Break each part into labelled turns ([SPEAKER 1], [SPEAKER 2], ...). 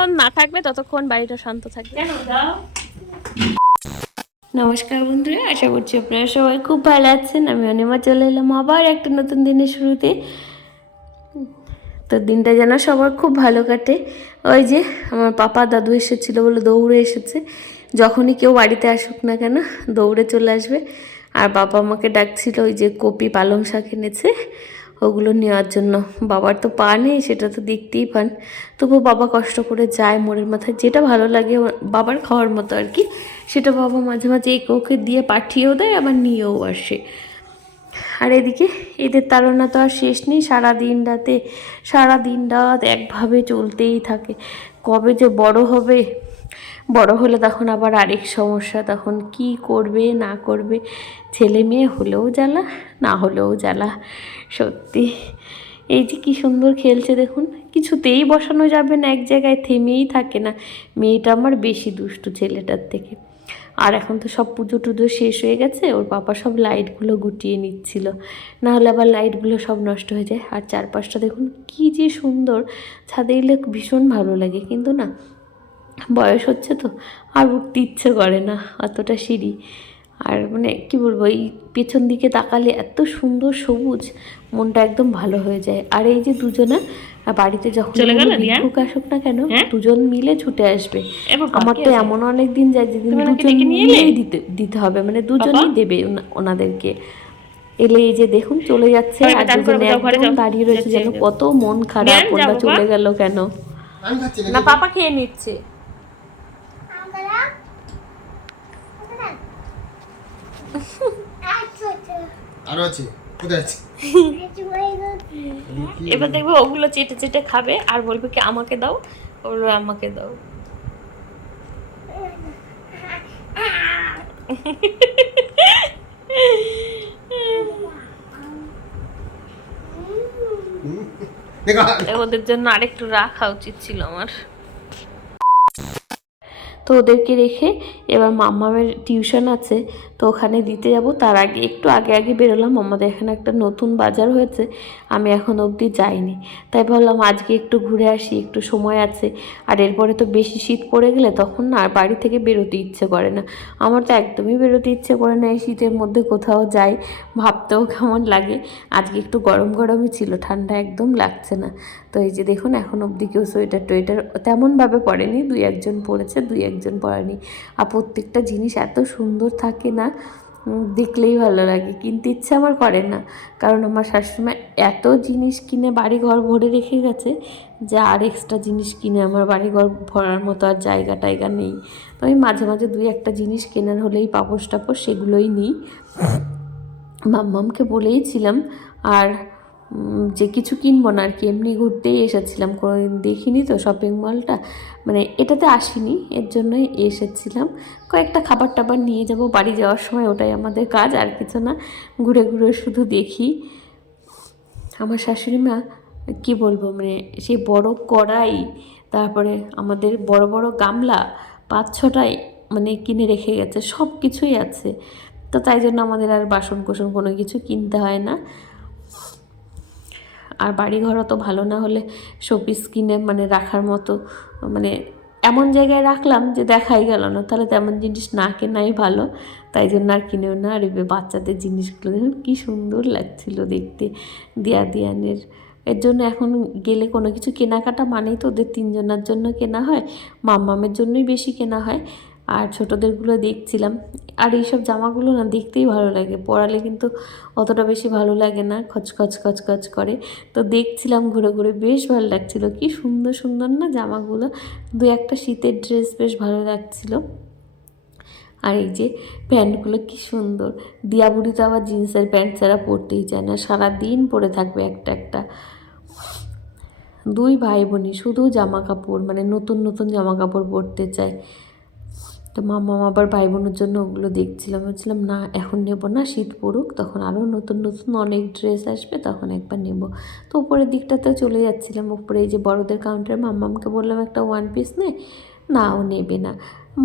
[SPEAKER 1] যতক্ষণ না থাকবে, ততক্ষণ বাড়িটা শান্ত থাকবে। নমস্কার বন্ধুরা, আশা করছি আপনারা সবাই খুব ভালো আছেন। আমি অনিমা, চলে এলাম আবার একটা নতুন দিনের শুরুতে। তো দিনটা যেন সবার খুব ভালো কাটে। ওই যে আমার পাপা দাদু এসেছিল বলে দৌড়ে এসেছে। যখনই কেউ বাড়িতে আসুক না কেন, দৌড়ে চলে আসবে। আর বাবা আমাকে ডাকছিল ওই যে কপি পালং শাক এনেছে। ওগুলো নেওয়ার জন্য। বাবার তো পা নেই, সেটা তো দেখতেই পান। তবু বাবা কষ্ট করে যায় মোড়ের মাথায়। যেটা ভালো লাগে বাবার খাওয়ার মতো আর কি, সেটা বাবা মাঝে মাঝে ওকে দিয়ে পাঠিয়েও দেয়, আবার নিয়েও আসে। আর এদিকে এদের তাড়না তো আর শেষ নেই সারা দিন রাতে সারা দিন রাত একভাবে চলতেই থাকে। কবে যে বড় হবে বড় হলে তখন আবার আরেক সমস্যা, তখন কি করবে, না করবে? ছেলে মেয়ে হলেও জ্বালা, না হলেও জ্বালা, সত্যি। এই যে কী সুন্দর খেলছে দেখুন। কিছুতেই বসানো যাবে না, এক জায়গায় থেমেই থাকে না। মেয়েটা আমার বেশি দুষ্টু ছেলেটার থেকে। আর এখন তো সব পুজো টুজো শেষ হয়ে গেছে, ওর পাপা সব লাইটগুলো গুটিয়ে নিচ্ছিল। না হলে আবার লাইটগুলো সব নষ্ট হয়ে যায়। আর চারপাশটা দেখুন, কি যে সুন্দর। ছাদে এলে ভীষণ ভালো লাগে, কিন্তু না বয়স হচ্ছে তো আর উঠতে ইচ্ছে করে না অতটা সিঁড়ি। আর মানে কি বলব এই পেছন দিকে তাকালে এত সুন্দর সবুজ মনটা একদম ভালো হয়ে যায়। আর এই যে দুজনা বাড়িতে যখন
[SPEAKER 2] চলে গেল
[SPEAKER 1] কোনো
[SPEAKER 2] রিয়া?
[SPEAKER 1] ভিক্ষুক আসুক না কেন
[SPEAKER 2] হ্যাঁ?
[SPEAKER 1] দুজন মিলে ছুটে আসবে। আমার তো এমন অনেক দিন যায় যেদিন দুজন মিলেই দিতে দিতে হবে মানে দুজনই দেবে ওনাদেরকে। এলে এই যে দেখুন চলে যাচ্ছে আর দুজনে একদম দাঁড়িয়ে রয়েছে যেন কত মন খারাপ ওরা চলে গেল কেন। না পাপা খেয়ে নিচ্ছে।
[SPEAKER 3] আরও আছে? কোথায় আছে?
[SPEAKER 1] এবার দেখবে ওগুলো চেটে চেটে খাবে আর বলবে কি আমাকে দাও ও বলবে আমাকে দাও। ওদের জন্য আরেকটু রাখা উচিত ছিল আমার। তো ওদেরকে রেখে এবার মামামের টিউশন আছে, তো ওখানে দিতে যাব। তার আগে, একটু আগে আগে বেরোলাম। আমাদের এখানে একটা নতুন বাজার হয়েছে। আমি এখন অবধি যাইনি। তাই ভাবলাম আজকে একটু ঘুরে আসি, একটু সময় আছে। আর এরপরে তো বেশি শীত পড়ে গেলে তখন না আর বাড়ি থেকে বেরোতে ইচ্ছে করে না। আমার তো একদমই বেরোতে ইচ্ছে করে না এই শীতের মধ্যে কোথাও যাই। ভাবতেও কেমন লাগে। আজকে একটু গরম গরমই ছিল, ঠান্ডা একদম লাগছে না। তো এই যে দেখুন, এখন অবধি কেউ সোয়েটার টোয়েটার তেমনভাবে পরেনি। দুই একজন পরেছে, দুই একজন পরেনি। আর প্রত্যেকটা জিনিস এত সুন্দর থাকে না। দেখলেই ভালো লাগে, কিনতে ইচ্ছে আমার করে না। কারণ আমার শাশুড়িমা এত জিনিস কিনে বাড়ি ঘর ভরে রেখে গেছে যে আর এক্সট্রা জিনিস কিনে আমার বাড়ি ঘর ভরার মতো আর জায়গা টায়গা নেই। তো আমি মাঝে মাঝে দুই একটা জিনিস কেনার হলেই পাপোস টাপোস সেগুলোই নিই। মাম্মামকে বলেইছিলাম, আর যে কিছু কিনবো না আর কি। এমনি ঘুরতেই এসেছিলাম, কোনোদিন দেখিনি তো শপিং মলটা মানে এটাতে আসিনি, এর জন্যই এসেছিলাম। কয়েকটা খাবার টাবার নিয়ে যাব, বাড়ি যাওয়ার সময় ওটাই আমাদের কাজ, আর কিছু না। ঘুরে ঘুরে শুধু দেখি। আমার শাশুড়ি মা, কী বলব মানে সেই বড় কড়াই, তারপরে আমাদের বড় বড় গামলা পাঁচ ছটাই মানে কিনে রেখে গেছে সব কিছুই আছে। তো তাই জন্য আমাদের আর বাসন কোসন কোনো কিছু কিনতে হয় না। আর বাড়ি ঘর অত ভালো না হলে শোপিস কিনে মানে রাখার মতো মানে এমন জায়গায় রাখলাম যে দেখাই গেল না। তাহলে তেমন জিনিস না কেনাই ভালো। তাই জন্য আর কিনেও না। আর এবার বাচ্চাদের জিনিসগুলো কী সুন্দর লাগছিল দেখতে। দিয়া দিয়ানের এর জন্য এখন গেলে কোনো কিছু কেনাকাটা মানেই তো ওদের তিনজনের জন্য কেনা হয়। মাম্মামের জন্যই বেশি কেনা হয়। আর ছোটোদেরগুলো দেখছিলাম। আর এইসব জামাগুলো না দেখতেই ভালো লাগে। পরালে কিন্তু অতটা বেশি ভালো লাগে না, খচখচ খচখচ করে। তো দেখছিলাম ঘুরে ঘুরে, বেশ ভালো লাগছিল। কি সুন্দর সুন্দর না জামাগুলো। দু একটা শীতের ড্রেস বেশ ভালো লাগছিল। আর এই যে প্যান্টগুলো কি সুন্দর। দিয়া বুড়ি তো আবার জিন্সের প্যান্ট ছাড়া পরতেই চায় না। সারাদিন পরে থাকবে একটা একটা। দুই ভাই বোনই শুধু জামা কাপড় মানে নতুন নতুন জামা কাপড় পরতে চায়। তো মামা আবার ভাই বোনের জন্য ওগুলো দেখছিলাম বলছিলাম না, এখন নেব না, শীত পড়ুক, তখন আরও নতুন নতুন অনেক ড্রেস আসবে, তখন একবার নেব। তো উপরের দিকটাতেও চলে যাচ্ছিলাম, উপরে এই যে বড়দের কাউন্টারে মাম্মামকে বললাম, একটা ওয়ান পিস নে। না, ও নেবে না।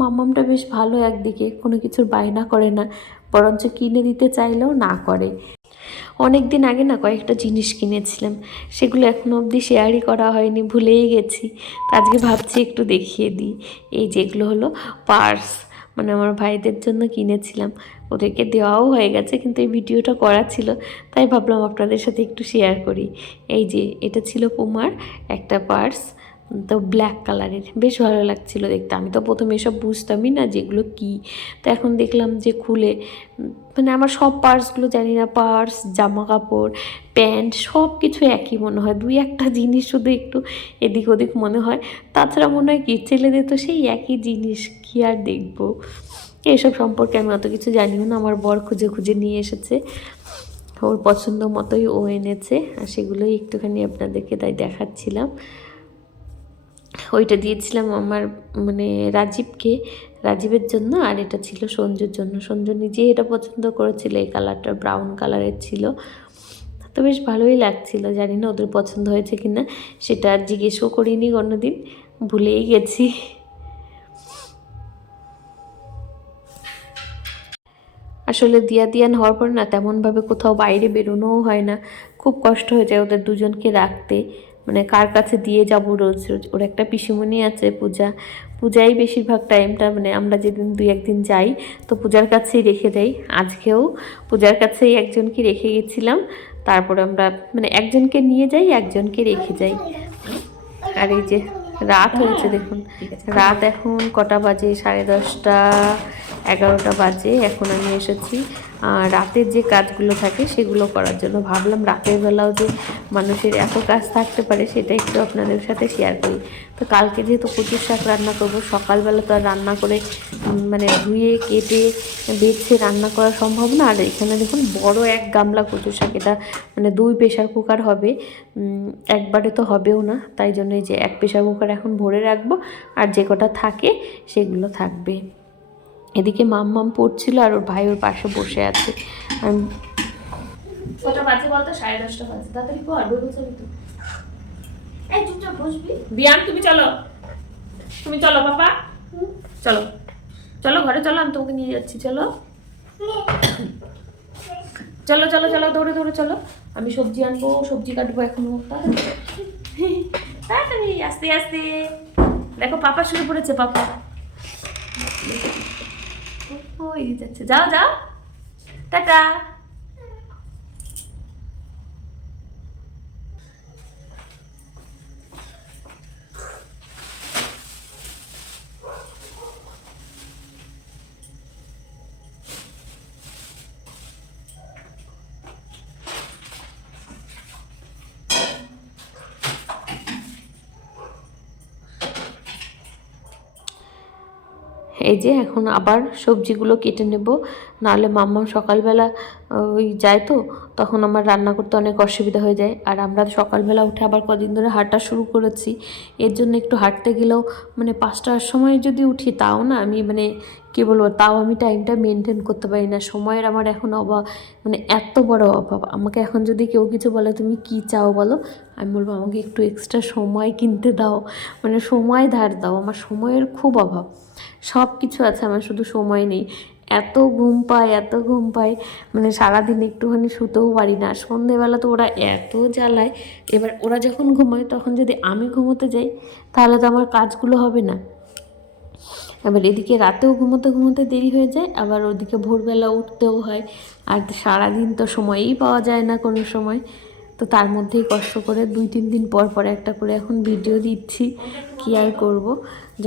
[SPEAKER 1] মাম্মামটা বেশ ভালো একদিকে, কোনো কিছুর বায়না করে না, বরঞ্চ কিনে দিতে চাইলেও না করে। অনেক দিন আগে না কয়েকটা জিনিস কিনেছিলাম। সেগুলো এখনও অবধি শেয়ারই করা হয়নি, ভুলেই গেছি। তো আজকে ভাবছি একটু দেখিয়ে দিই। এই যেগুলো হলো পার্স মানে আমার ভাইদের জন্য কিনেছিলাম। ওদেরকে দেওয়াও হয়ে গেছে, কিন্তু এই ভিডিওটা করা ছিল। তাই ভাবলাম আপনাদের সাথে একটু শেয়ার করি। এই যে এটা ছিল পুমার একটা পার্স তো ব্ল্যাক কালারের বেশ ভালো লাগছিল দেখতে। আমি তো প্রথমে এসব বুঝতামই না যেগুলো কি। তো এখন দেখলাম যে খুলে মানে আমার সব পার্সগুলো জানি না পার্স জামা কাপড় প্যান্ট সব কিছু একই মনে হয়। দুই একটা জিনিস শুধু একটু এদিক ওদিক মনে হয়। তাছাড়া মনে হয় কি, ছেলেদের তো সেই একই জিনিস, কি আর দেখব? এসব সম্পর্কে আমি অত কিছু জানিও না, আমার বর খুঁজে খুঁজে নিয়ে এসেছে। ওর পছন্দ মতোই ও এনেছে, আর সেগুলোই একটুখানি আপনাদেরকে তাই দেখাচ্ছিলাম। ওইটা দিয়েছিলাম আমার মানে রাজীবকে, রাজীবের জন্য, আর এটা ছিল সঞ্জুর জন্য। সঞ্জু নিজেই এটা পছন্দ করেছিল, এই কালারটা ব্রাউন কালারের ছিল। তো বেশ ভালোই লাগছিল, জানি না ওদের পছন্দ হয়েছে কি না সেটা আর জিজ্ঞেসও করিনি কোনোদিন, ভুলেই গেছি। আসলে দিয়া দিয়ান হওয়ার পর না তেমনভাবে কোথাও বাইরে বেরোনোও হয় না, খুব কষ্ট হয়ে যায় ওদের দুজনকে রাখতে। মানে কার কাছে দিয়ে যাব রোজ? রোজ ওর একটা পিসিমণি আছে পূজা। পূজাই বেশিরভাগ টাইমটা মানে আমরা যেদিন দুই একদিন যাই তো পূজার কাছেই রেখে যাই আজকেও পূজার কাছেই একজনকে রেখে গেছিলাম। তারপরে আমরা মানে একজনকে নিয়ে যাই একজনকে রেখে যাই। আর এই যে রাত হয়েছে দেখুন। রাত এখন কটা বাজে? সাড়ে দশটা। এগারোটা বাজে, এখন আমি এসেছি। রাতের যে কাজগুলো থাকে সেগুলো করার জন্য ভাবলাম রাতের বেলাও যে মানুষের এত কাজ থাকতে পারে সেটা একটু আপনাদের সাথে শেয়ার করি। তো কালকে যেহেতু কচুর শাক রান্না করব, সকালবেলা তো আর রান্না করে মানে ধুয়ে, কেটে, বেছে রান্না করা সম্ভব না। আর এখানে দেখুন বড় এক গামলা কচুর শাক, এটা মানে দুই প্রেশার কুকার হবে। একবারে তো হবেও না, তাই জন্য এই যে এক প্রেশার কুকার এখন ভরে রাখব। আর যে কটা থাকে সেগুলো থাকবে। এদিকে মাম মাম পড়ছিল আর ওর ভাই ওর পাশে বসে আছে। আমি কটা বাজে বলতো? সাড়ে দশটা বাজে। তাড়াতাড়ি বই বসাবি তো এই চুপচাপ বসবি। বিয়ান তুমি চলো। তুমি চলো বাবা চলো। চলো ঘরে চলো আমি তোমাকে নিয়ে যাচ্ছি। চলো। চলো চলো চলো দৌড়ে দৌড়ে চলো। আমি সবজি আনব সবজি কাটবো এখনও। তাড়াতাড়ি তাড়াতাড়ি আস্তে আস্তে। দেখো পাপা শুয়ে পড়েছে পাপা। ওই যাচ্ছে। যাও যাও। টাটা। এই যে এখন আবার সবজিগুলো কেটে নেব। নাহলে মাম্মা সকালবেলা ওই যায় তো তখন আমার রান্না করতে অনেক অসুবিধা হয়ে যায়। আর আমরা সকালবেলা উঠে আবার কদিন ধরে হাঁটা শুরু করেছি। এর জন্য একটু হাঁটতে গেলেও মানে পাঁচটার সময় যদি উঠি, তাও না আমি মানে কী বলব, তাও আমি টাইমটা মেনটেন করতে পারি না। সময়ের আমার এখন অভাব মানে এত বড় অভাব। আমাকে এখন যদি কেউ কিছু বলে, তুমি কি চাও বলো? আমি বলব, আমাকে একটু এক্সট্রা সময় কিনতে দাও। মানে সময় ধার দাও। আমার সময়ের খুব অভাব। সব কিছু আছে, আমার শুধু সময় নেই। এত ঘুম পায়, এত ঘুম পায়। মানে সারাদিন একটুখানি শুতেও পারি না। সন্ধেবেলা তো ওরা এত জ্বালায়, এবার ওরা যখন ঘুমায়, তখন যদি আমি ঘুমোতে যাই, তাহলে তো আমার কাজগুলো হবে না। এবার এদিকে রাতেও ঘুমোতে ঘুমোতে দেরি হয়ে যায়, আবার ওদিকে ভোরবেলা উঠতেও হয়। আর সারাদিন তো সময়ই পাওয়া যায় না কোনো সময়। তো তার মধ্যেই কষ্ট করে দুই তিন দিন পর পর একটা করে এখন ভিডিও দিচ্ছি, কি আর করব।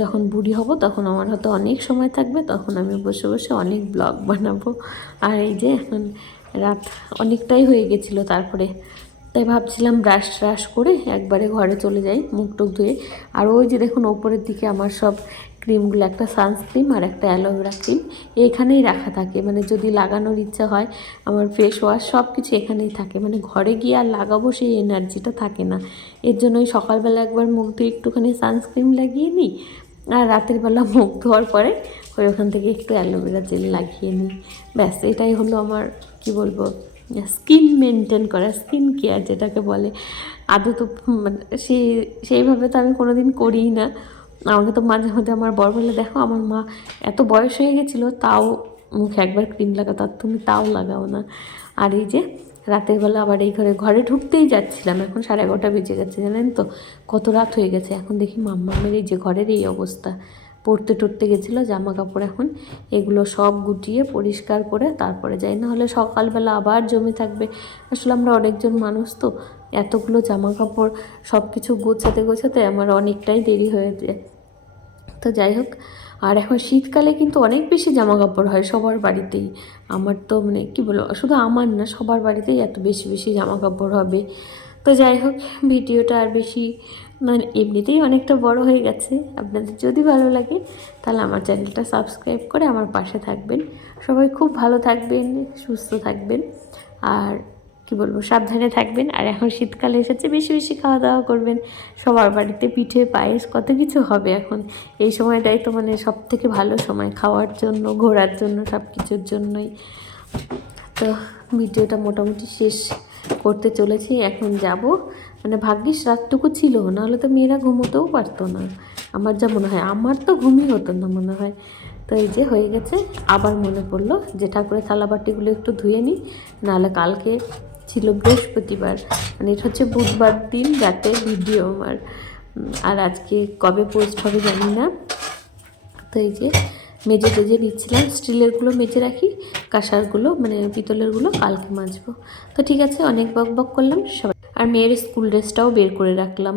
[SPEAKER 1] যখন বুড়ি হব তখন আমার হয়তো অনেক সময় থাকবে, তখন আমি বসে বসে অনেক ব্লগ বানাবো। আর এই যে এখন রাত অনেকটাই হয়ে গেছিল তারপরে, তাই ভাবছিলাম ব্রাশ ট্রাশ করে একবারে ঘরে চলে যাই, মুখ টুক ধুয়ে। আর ওই যে দেখুন ওপরের দিকে আমার সব ক্রিমগুলো একটা সানস্ক্রিম আর একটা অ্যালোভেরা ক্রিম এখানেই রাখা থাকে। মানে যদি লাগানোর ইচ্ছা হয়, আমার ফেস ওয়াশ সব কিছু এখানেই থাকে। মানে ঘরে গিয়ে আর লাগাবো সেই এনার্জিটা থাকে না। এর জন্য ওই সকালবেলা একবার মুখ ধুয়ে একটুখানি সানস্ক্রিম লাগিয়ে নিই আর রাতের বেলা মুখ ধোয়ার পরে ওই ওখান থেকে একটু অ্যালোভেরা জেল লাগিয়ে নিই। ব্যাস, এটাই হলো আমার, কি বলব, স্কিন মেনটেন করা, স্কিন কেয়ার যেটাকে বলে। আদৌ তো মানে সেই সেইভাবে তো আমি কোনো দিন করিই না। আমাকে তো মাঝে মাঝে আমার বর বলে দেখো, আমার মা এত বয়স হয়ে গেছিল, তাও মুখে একবার ক্রিম লাগাতো আর তুমি তাও লাগাও না। আর এই যে রাতের বেলা আবার এই ঘরে ঘরে ঢুকতেই যাচ্ছিলাম। এখন সাড়ে এগারোটা বেজে গেছে, জানেন তো? কত রাত হয়ে গেছে। এখন দেখি মাম্মামের এই যে ঘরের এই অবস্থা। পড়তে টরতে গেছিল জামা কাপড় এখন, এগুলো সব গুটিয়ে পরিষ্কার করে তারপরে যাই। না হলে সকালবেলা আবার জমে থাকবে। আসলে আমরা অনেকজন মানুষ তো, এতগুলো জামা কাপড় সব কিছু গোছাতে গোছাতে আমার অনেকটাই দেরি হয়ে যায়। তো যাই হোক আর এখন শীতকালে কিন্তু অনেক বেশি জামা কাপড় হয় সবার বাড়িতেই। আমার তো মানে কী বলব, শুধু আমার না, সবার বাড়িতেই এত বেশি বেশি জামা কাপড় হবে। তো যাই হোক, ভিডিওটা আর বেশি মানে এমনিতেই অনেকটা বড় হয়ে গেছে। আপনাদের যদি ভালো লাগে, তাহলে আমার চ্যানেলটা সাবস্ক্রাইব করে আমার পাশে থাকবেন। সবাই খুব ভালো থাকবেন, সুস্থ থাকবেন। আর কি বলব, সাবধানে থাকবেন। আর এখন শীতকালে এসেছে, বেশি বেশি খাওয়া দাওয়া করবেন। সবার বাড়িতে পিঠে, পায়েস, কত কিছু হবে এখন। এই সময়টাই তো মানে সব থেকে ভালো সময়, খাওয়ার জন্য, ঘোরার জন্য সব কিছুর জন্যই। তো ভিডিওটা মোটামুটি শেষ করতে চলেছি, এখন যাব। মানে ভাগ্যিস রাতটুকু ছিল, নাহলে তো মেয়েরা ঘুমোতেও পারতো না। আমার যা মনে হয়, আমার তো ঘুমই হতো না মনে হয়। তো এই যে হয়ে গেছে, আবার মনে পড়ল যে ঠাকুরের থালাবাটিগুলো একটু ধুয়ে নিই, নাহলে কালকে ছিল বৃহস্পতিবার। মানে এটা হচ্ছে বুধবার দিন রাতে ভিডিও আমার। আর আজকে কবে পোস্ট হবে জানি না। তো এই যে মেজে টেজে নিচ্ছিলাম। স্টিলেরগুলো মেজে রাখি কাঁসারগুলো মানে পিতলেরগুলো কালকে মাজবো। তো ঠিক আছে, অনেক বক বক করলাম, সবাই আর মেয়ের স্কুল ড্রেসটাও বের করে রাখলাম।